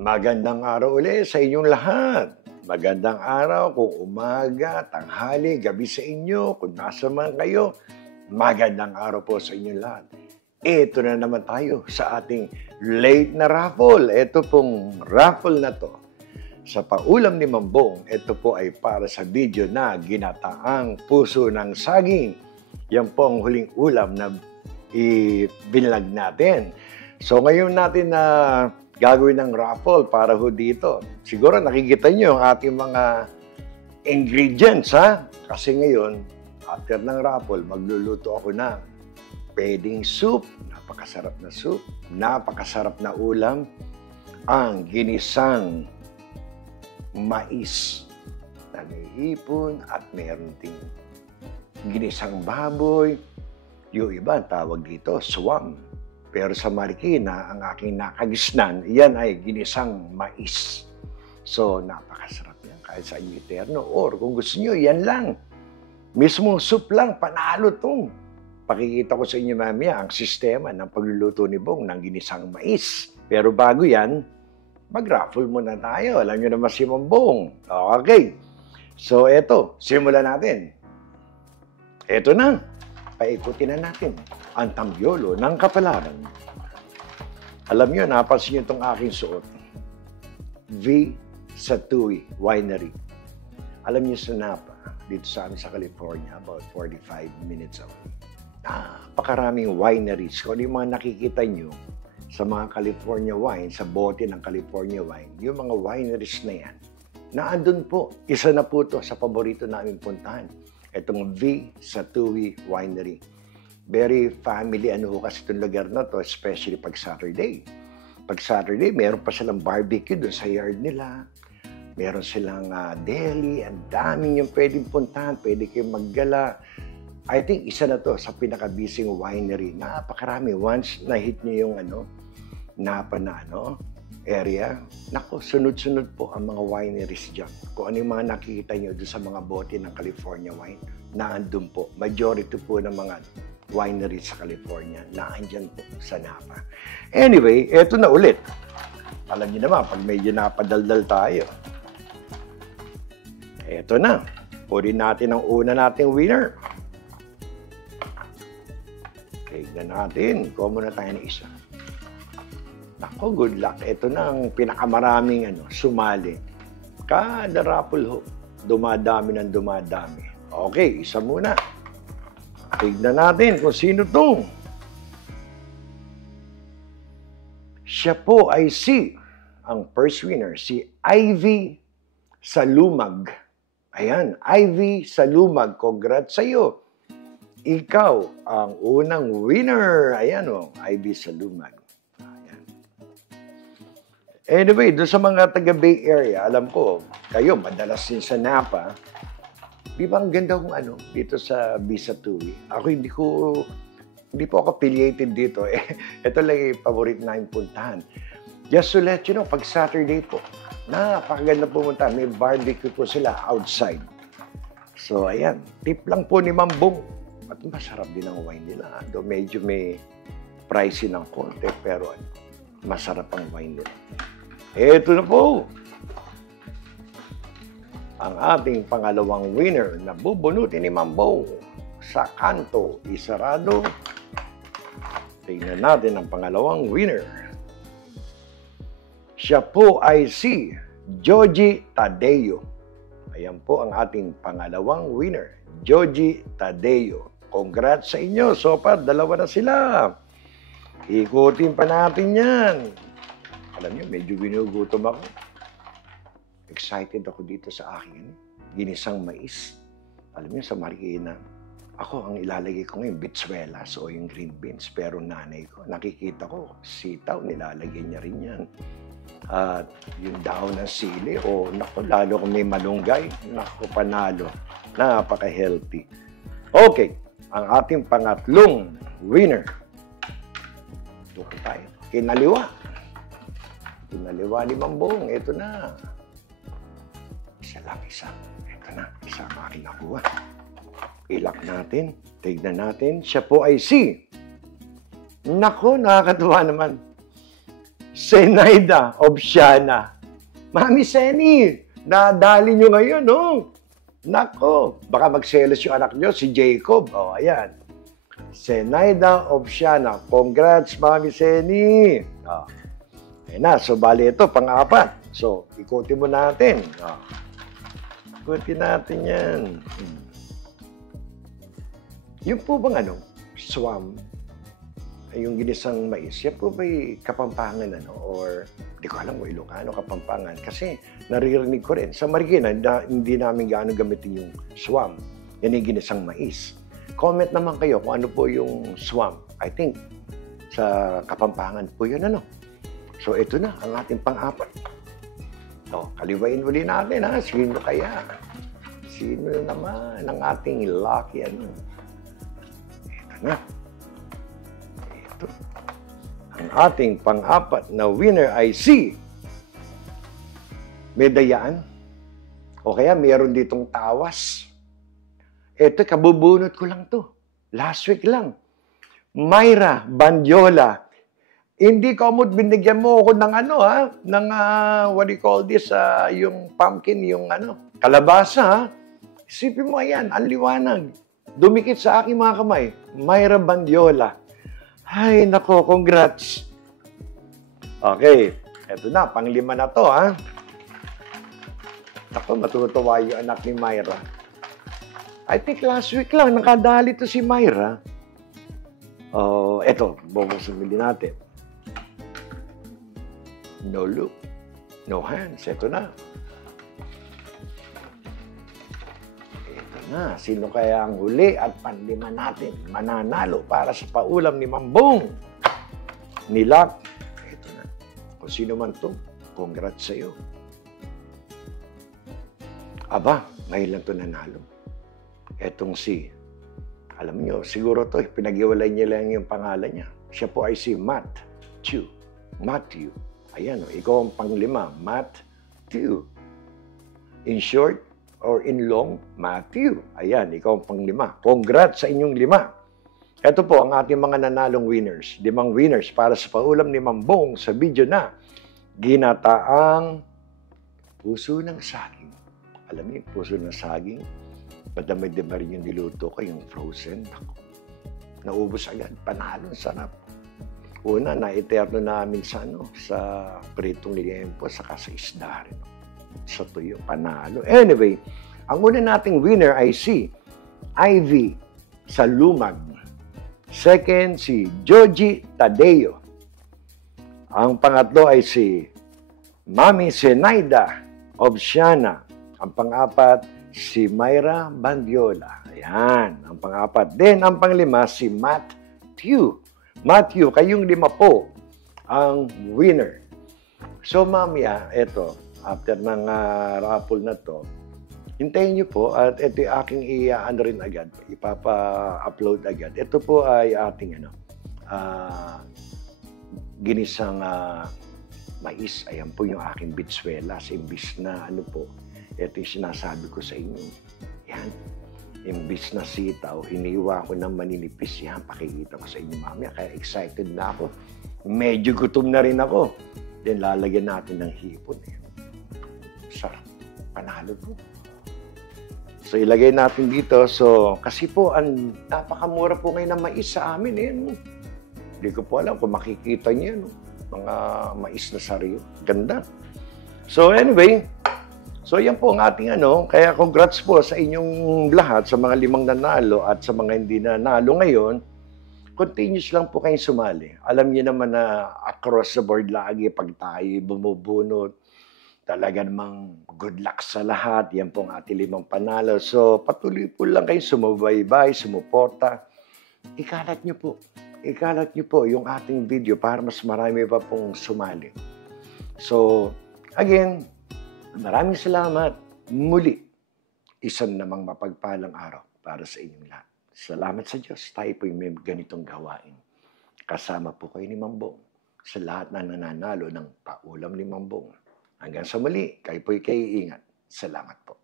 Magandang araw ulit sa inyong lahat. Magandang araw kung umaga, tanghali, gabi sa inyo, kung nasa man kayo. Magandang araw po sa inyong lahat. Ito na naman tayo sa ating late na raffle. Ito pong raffle na to. Sa paulam ni Mambong, ito po ay para sa video na ginataang puso ng saging. Yan po ang huling ulam na ibinlag natin. So ngayon natin na gagawin ng raffle para ho dito. Siguro nakikita nyo ang ating mga ingredients, ha? Kasi ngayon, after ng raffle, magluluto ako ng pwedeng soup, napakasarap na ulam, ang ginisang mais na may hipon at meron ding ginisang baboy. Yung iba ang tawag dito, swam. Pero sa Marikina, ang aking nakagisnan, yan ay ginisang mais. So, napakasarap yan kahit sa inyo eterno. Or kung gusto nyo, yan lang. Mismong soup lang, panalo tong. Pakikita ko sa inyo mamaya ang sistema ng pagluluto ni Bong ng ginisang mais. Pero bago yan, mag-raffle muna tayo. Alam nyo naman si Bong. Okay. So, eto, simulan natin. Eto na. Paikutin na natin ang tambyolo ng kapalaran. Alam nyo, napansin nyo itong aking suot. V. Satui Winery. Alam nyo sa Napa, dito sa amin sa California, about 45 minutes away. Napakaraming wineries. Kung ano yung mga nakikita nyo sa mga California wine, sa bote ng California wine, yung mga wineries na yan, naandun po. Isa na po ito sa paborito namin puntahan. Itong V. Satui Winery. Very family kasi itong lugar na to, especially pag Saturday. Pag Saturday, meron pa silang barbecue doon sa yard nila. Meron silang deli, ang daming yung pwedeng puntahan, pwede kayong maggala. I think isa na to sa pinaka-busy winery. Napakarami. Once na-hit nyo yung Napa na area, naku, sunod-sunod po ang mga wineries dyan. Kung ano yung mga nakikita nyo doon sa mga bote ng California wine, naandun po. Majority po ng mga wineries sa California, naandyan po sa Napa. Anyway, eto na ulit. Alam nyo naman, pag medyo napadaldal tayo, eto na. Purin natin ang una nating winner. Tignan natin. Kuha muna tayo ng isa. Ako, good luck. Ito na ang pinakamaraming sumali. Kada raffle ho, dumadami ng dumadami. Okay, isa muna. Tignan natin kung sino to. Siya po ay ang first winner, si Ivy Salumag. Ayan, Ivy Salumag. Congrats sa'yo. Ikaw ang unang winner. Ayan Ivy Salumag. Anyway, doon sa mga taga-Bay Area, alam ko, kayo madalas din sa Napa. Di ba ang ganda kung dito sa Bisatui? Ako hindi po ako affiliated dito. Ito lang yung favorite na yung puntahan. Just to let you know, pag Saturday po, napakaganda pumunta. May barbecue po sila outside. So, ayan. Tip lang po ni Mambong. At masarap din ang wine nila. Do medyo may pricey ng konti, pero masarap ang wine nila. Ito na po ang ating pangalawang winner na bubunutin ni Mambo sa kanto isarado. Tingnan natin ang pangalawang winner. Siya po ay si Joji Tadeo. Ayan po ang ating pangalawang winner, Joji Tadeo. Congrats sa inyo. So far, dalawa na sila. Ikutin pa natin yan. Alam niyo, medyo ginugutom ako. Excited ako dito sa akin. Ginisang mais. Alam niyo, sa Marikina, ako ang ilalagay ko ngayon, bitsuelas o yung green beans. Pero nanay ko, nakikita ko, sitaw, nilalagay niya rin yan. At yung dahon ng sili, naku, lalo kung may malunggay, naku, panalo. Napaka-healthy. Okay, ang ating pangatlong winner. Ito po tayo. Kinaliwa ni Mambong. Ito na. Isa lang, isa. Ito na. Isa ang aking nakuha. Ilak natin. Tignan natin. Siya po ay si. Nako, nakakatuwa naman. Zenaida of Siana. Mami Seni, nadali nyo ngayon, no? Nako, baka magselos yung anak nyo, si Jacob. O, ayan. Zenaida of Siana. Congrats, Mami Seni. O. Ayan na, so bali ito, pang-apat. So, ikutin mo natin. O. Ikutin natin yan. Yung po bang swam, yung ginisang mais, yan po ba'y Kapampangan or di ko alam kung Ilocano, Kapampangan. Kasi naririnig ko rin, sa Marikina, hindi namin gaano gamitin yung swam. Yan yung ginisang mais. Comment naman kayo kung ano po yung swam. I think sa Kapampangan po yun So ito na, ang ating pang-apat. Kaliwain uli natin sino kaya? Sino naman ang ating lucky Ito na. Ito. Ang ating pang-apat na winner ay si Medayaan. O kaya meron ditong tawas. Ito, kabubunot ko lang to. Last week lang. Myra Bandiola. Hindi ko mo binigyan mo ako ng ng what do you call this, yung pumpkin, yung kalabasa, Isipin mo yan, ang liwanag. Dumikit sa aking mga kamay. Myra Bandiola. Ay, nako, congrats. Okay, eto na, panglima na to, Nako, matutuwa yung anak ni Myra. I think last week lang, nakadali to si Myra. Eto, bubusumili natin. No look, no hands. Eto na. Eto na. Sino kaya ang huli at panlima natin mananalo para sa paulam ni Mambong? Nilak. Eto na. Kung sino man to, congrats sa'yo. Aba, ngayon lang to nanalo. Etong si, alam niyo, siguro to, pinag-iwalay niya lang yung pangalan niya. Siya po ay si Matthew. Matthew. Ayan, ikaw ang panglima, Matthew. In short, or in long, Matthew. Ayan, ikaw ang panglima. Congrats sa inyong lima. Ito po ang ating mga nanalong winners. 5 winners para sa paulam ni Mambong sa video na ginataang puso ng saging. Alam niyo, puso ng saging, madami-dami rin yung niluto ko, yung frozen. Naubos agad, panalo, sarap. Una, na-eterno namin sa, sa pritong liempo, saka sa isda rin. Sa tuyo, panalo. Anyway, ang una nating winner ay si Ivy sa Lumag. Second, si Joji Tadeo. Ang pangatlo ay si Mami Zenaida of Siana. Ang pang-apat, si Myra Bandiola. Ayan, ang pang-apat. Then, ang panglima, si Matthew. Matthew, kayong 5 po ang winner. So, mamaya, eto, after ng raffle na to, hintayin nyo po at ito yung aking rin agad, ipapa-upload agad. Ito po ay ating ginisang mais. Ayan po yung aking bitswelas. Imbis na ito yung sinasabi ko sa inyo. Yan. Imbis na sitaw, iniwa ko ng maninipis. Yan, pakikita ko sa inyo mamaya. Kaya excited na ako. Medyo gutom na rin ako. Then lalagyan natin ng hipon. Sarap. Panalo po. So ilagay natin dito. So, kasi po, napakamura po ngayon ng mais sa amin. Hindi ko po alam kung makikita niyo. Mga mais na sariyo. Ganda. So anyway, so yan po ang ating kaya congrats po sa inyong lahat, sa mga 5 nanalo at sa mga hindi nanalo ngayon. Continuous lang po kayong sumali. Alam niyo naman na across the board lagi pag tayo bumubunot, talaga namang good luck sa lahat. Yan po ang ating 5 panalo. So patuloy po lang kayong sumubaybay, sumuporta. Ikalat niyo po. Ikalat niyo po yung ating video para mas marami pa pong sumali. So, again, maraming salamat. Muli, isang namang mapagpalang araw para sa inyong lahat. Salamat sa Diyos. Tayo po'y may ganitong gawain. Kasama po kayo ni Mambong sa lahat na nananalo ng paulam ni Mambong. Hanggang sa muli, kayo po'y kaiingat. Salamat po.